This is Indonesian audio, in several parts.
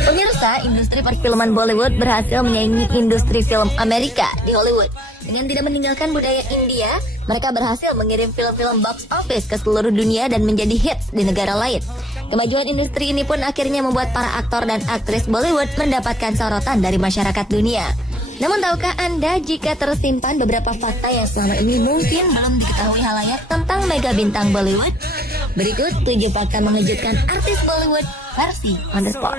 Pemirsa, industri perfilman Bollywood berhasil menyaingi industri film Amerika di Hollywood. Dengan tidak meninggalkan budaya India, mereka berhasil mengirim film-film box office ke seluruh dunia dan menjadi hits di negara lain. Kemajuan industri ini pun akhirnya membuat para aktor dan aktris Bollywood mendapatkan sorotan dari masyarakat dunia. Namun tahukah Anda jika tersimpan beberapa fakta yang selama ini mungkin belum diketahui halayak tentang mega bintang Bollywood? Berikut 7 fakta mengejutkan artis Bollywood versi On The Spot.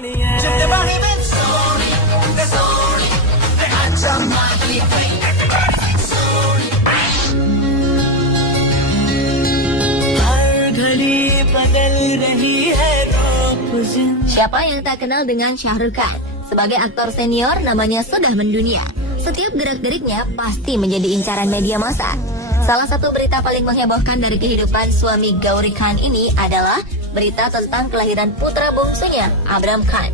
Siapa yang tak kenal dengan Shah Rukh Khan? Sebagai aktor senior, namanya sudah mendunia. Setiap gerak-geriknya pasti menjadi incaran media massa. Salah satu berita paling menghebohkan dari kehidupan suami Gauri Khan ini adalah berita tentang kelahiran putra bungsunya, Abram Khan.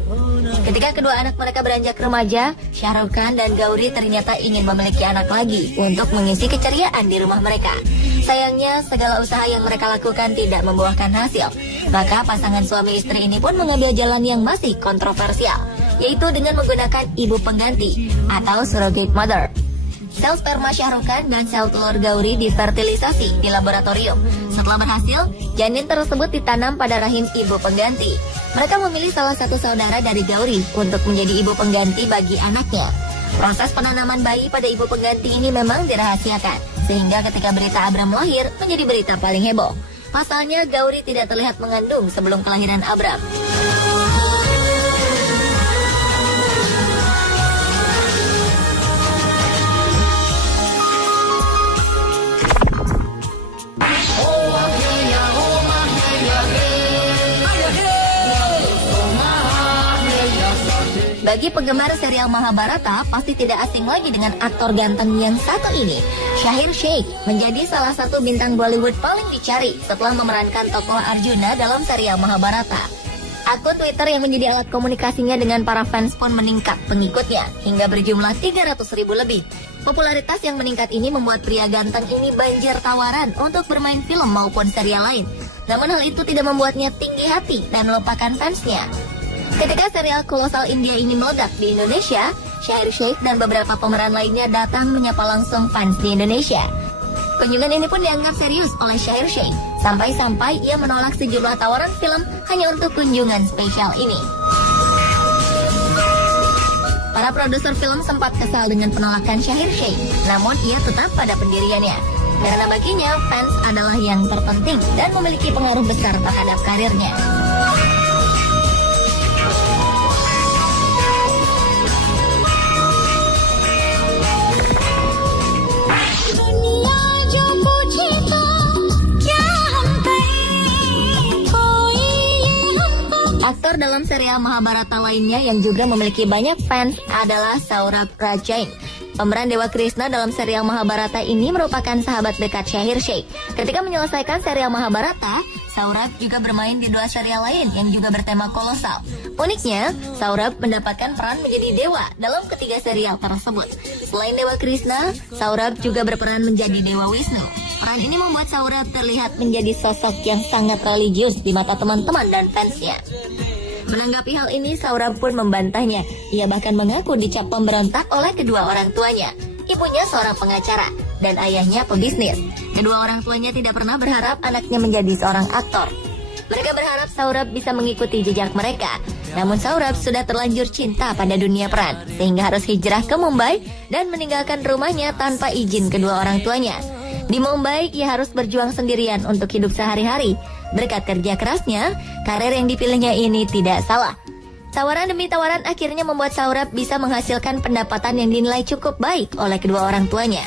Ketika kedua anak mereka beranjak remaja, Shah Rukh Khan dan Gauri ternyata ingin memiliki anak lagi untuk mengisi keceriaan di rumah mereka. Sayangnya, segala usaha yang mereka lakukan tidak membuahkan hasil. Maka pasangan suami istri ini pun mengambil jalan yang masih kontroversial, yaitu dengan menggunakan ibu pengganti atau surrogate mother. Sel sperma Shah Rukh Khan dan sel telur Gauri difertilisasi di laboratorium. Setelah berhasil, janin tersebut ditanam pada rahim ibu pengganti. Mereka memilih salah satu saudara dari Gauri untuk menjadi ibu pengganti bagi anaknya. Proses penanaman bayi pada ibu pengganti ini memang dirahasiakan, sehingga ketika berita Abram lahir menjadi berita paling heboh. Pasalnya Gauri tidak terlihat mengandung sebelum kelahiran Abram. Bagi penggemar serial Mahabharata, pasti tidak asing lagi dengan aktor ganteng yang satu ini. Shahir Sheikh menjadi salah satu bintang Bollywood paling dicari setelah memerankan tokoh Arjuna dalam serial Mahabharata. Akun Twitter yang menjadi alat komunikasinya dengan para fans pun meningkat pengikutnya hingga berjumlah 300.000 lebih. Popularitas yang meningkat ini membuat pria ganteng ini banjir tawaran untuk bermain film maupun serial lain. Namun hal itu tidak membuatnya tinggi hati dan melupakan fansnya. Ketika serial kolosal India ini meledak di Indonesia, Shahir Sheikh dan beberapa pemeran lainnya datang menyapa langsung fans di Indonesia. Kunjungan ini pun dianggap serius oleh Shahir Sheikh, sampai-sampai ia menolak sejumlah tawaran film hanya untuk kunjungan spesial ini. Para produser film sempat kesal dengan penolakan Shahir Sheikh, namun ia tetap pada pendiriannya. Karena baginya, fans adalah yang terpenting dan memiliki pengaruh besar terhadap karirnya. Aktor dalam serial Mahabharata lainnya yang juga memiliki banyak fans adalah Saurabh Rajain. Pemeran Dewa Krishna dalam serial Mahabharata ini merupakan sahabat dekat Shahir Sheikh. Ketika menyelesaikan serial Mahabharata, Saurabh juga bermain di 2 serial lain yang juga bertema kolosal. Uniknya, Saurabh mendapatkan peran menjadi dewa dalam ketiga serial tersebut. Selain Dewa Krishna, Saurabh juga berperan menjadi Dewa Wisnu. Peran ini membuat Saurabh terlihat menjadi sosok yang sangat religius di mata teman-teman dan fansnya. Menanggapi hal ini, Saurabh pun membantahnya. Ia bahkan mengaku dicap pemberontak oleh kedua orang tuanya. Ibunya seorang pengacara dan ayahnya pebisnis. Kedua orang tuanya tidak pernah berharap anaknya menjadi seorang aktor. Mereka berharap Saurabh bisa mengikuti jejak mereka. Namun Saurabh sudah terlanjur cinta pada dunia peran, sehingga harus hijrah ke Mumbai dan meninggalkan rumahnya tanpa izin kedua orang tuanya. Di Mumbai, ia harus berjuang sendirian untuk hidup sehari-hari. Berkat kerja kerasnya, karir yang dipilihnya ini tidak salah. Tawaran demi tawaran akhirnya membuat Saurabh bisa menghasilkan pendapatan yang dinilai cukup baik oleh kedua orang tuanya.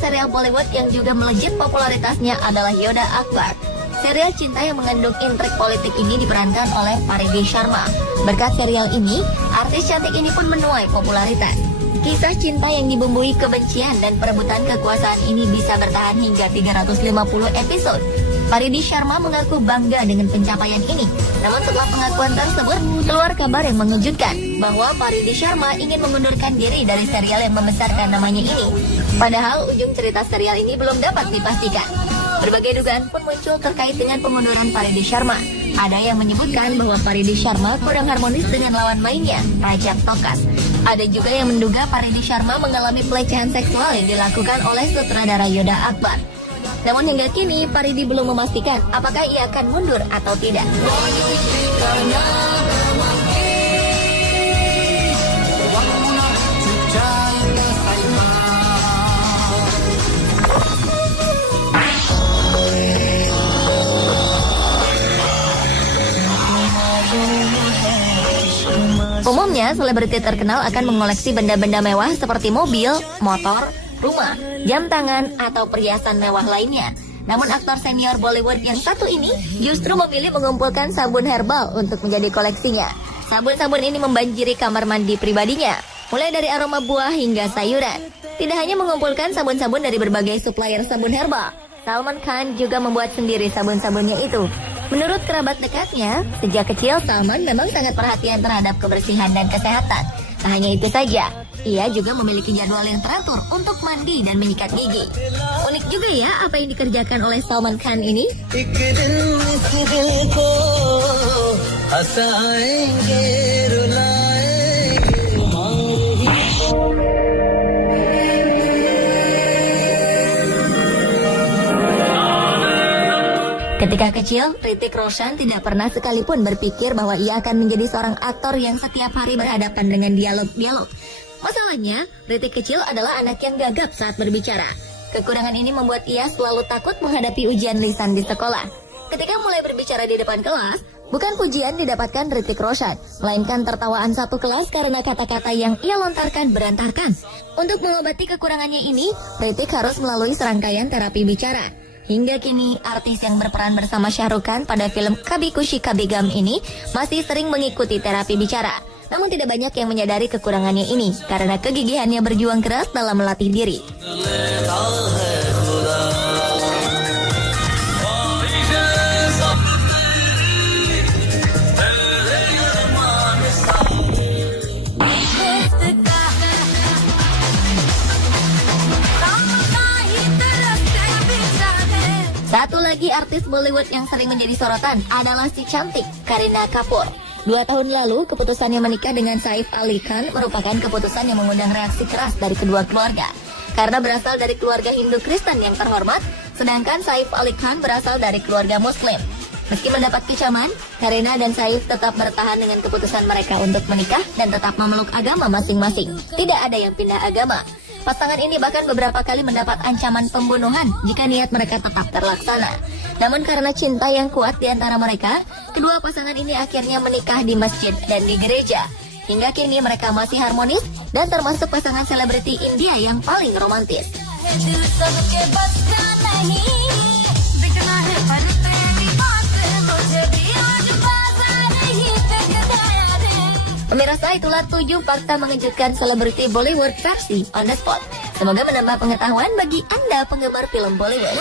Serial Bollywood yang juga melejit popularitasnya adalah Yoda Akbar. Serial cinta yang mengandung intrik politik ini diperankan oleh Paridi Sharma. Berkat serial ini, artis cantik ini pun menuai popularitas. Kisah cinta yang dibumbui kebencian dan perebutan kekuasaan ini bisa bertahan hingga 350 episode. Paridi Sharma mengaku bangga dengan pencapaian ini. Namun setelah pengakuan tersebut, keluar kabar yang mengejutkan bahwa Paridi Sharma ingin mengundurkan diri dari serial yang membesarkan namanya ini. Padahal ujung cerita serial ini belum dapat dipastikan. Berbagai dugaan pun muncul terkait dengan pengunduran Paridi Sharma. Ada yang menyebutkan bahwa Paridi Sharma kurang harmonis dengan lawan mainnya, Rajab Tokas. Ada juga yang menduga Paridi Sharma mengalami pelecehan seksual yang dilakukan oleh sutradara Yoda Akbar. Namun hingga kini Paridi belum memastikan apakah ia akan mundur atau tidak. Umumnya, selebriti terkenal akan mengoleksi benda-benda mewah seperti mobil, motor, rumah, jam tangan, atau perhiasan mewah lainnya. Namun aktor senior Bollywood yang satu ini justru memilih mengumpulkan sabun herbal untuk menjadi koleksinya. Sabun-sabun ini membanjiri kamar mandi pribadinya, mulai dari aroma buah hingga sayuran. Tidak hanya mengumpulkan sabun-sabun dari berbagai supplier sabun herbal, Salman Khan juga membuat sendiri sabun-sabunnya itu. Menurut kerabat dekatnya, sejak kecil Salman memang sangat perhatian terhadap kebersihan dan kesehatan. Tak hanya itu saja, ia juga memiliki jadwal yang teratur untuk mandi dan menyikat gigi. Unik juga ya apa yang dikerjakan oleh Salman Khan ini. Ketika kecil, Hrithik Roshan tidak pernah sekalipun berpikir bahwa ia akan menjadi seorang aktor yang setiap hari berhadapan dengan dialog-dialog. Masalahnya, Hrithik kecil adalah anak yang gagap saat berbicara. Kekurangan ini membuat ia selalu takut menghadapi ujian lisan di sekolah. Ketika mulai berbicara di depan kelas, bukan pujian didapatkan Hrithik Roshan, melainkan tertawaan satu kelas karena kata-kata yang ia lontarkan berantakan. Untuk mengobati kekurangannya ini, Hrithik harus melalui serangkaian terapi bicara. Hingga kini, artis yang berperan bersama Shah Rukh Khan pada film Kabhi Khushi Kabhie Gham ini masih sering mengikuti terapi bicara. Namun tidak banyak yang menyadari kekurangannya ini karena kegigihannya berjuang keras dalam melatih diri. Satu lagi artis Bollywood yang sering menjadi sorotan adalah si cantik Kareena Kapoor. 2 tahun lalu, keputusannya menikah dengan Saif Ali Khan merupakan keputusan yang mengundang reaksi keras dari kedua keluarga. Karena berasal dari keluarga Hindu Kristen yang terhormat, sedangkan Saif Ali Khan berasal dari keluarga Muslim. Meski mendapat kecaman, Kareena dan Saif tetap bertahan dengan keputusan mereka untuk menikah dan tetap memeluk agama masing-masing. Tidak ada yang pindah agama. Pasangan ini bahkan beberapa kali mendapat ancaman pembunuhan jika niat mereka tetap terlaksana. Namun karena cinta yang kuat di antara mereka, kedua pasangan ini akhirnya menikah di masjid dan di gereja. Hingga kini mereka masih harmonis dan termasuk pasangan selebriti India yang paling romantis. Pemirsa, itulah 7 fakta mengejutkan selebriti Bollywood versi On The Spot. Semoga menambah pengetahuan bagi Anda penggemar film Bollywood.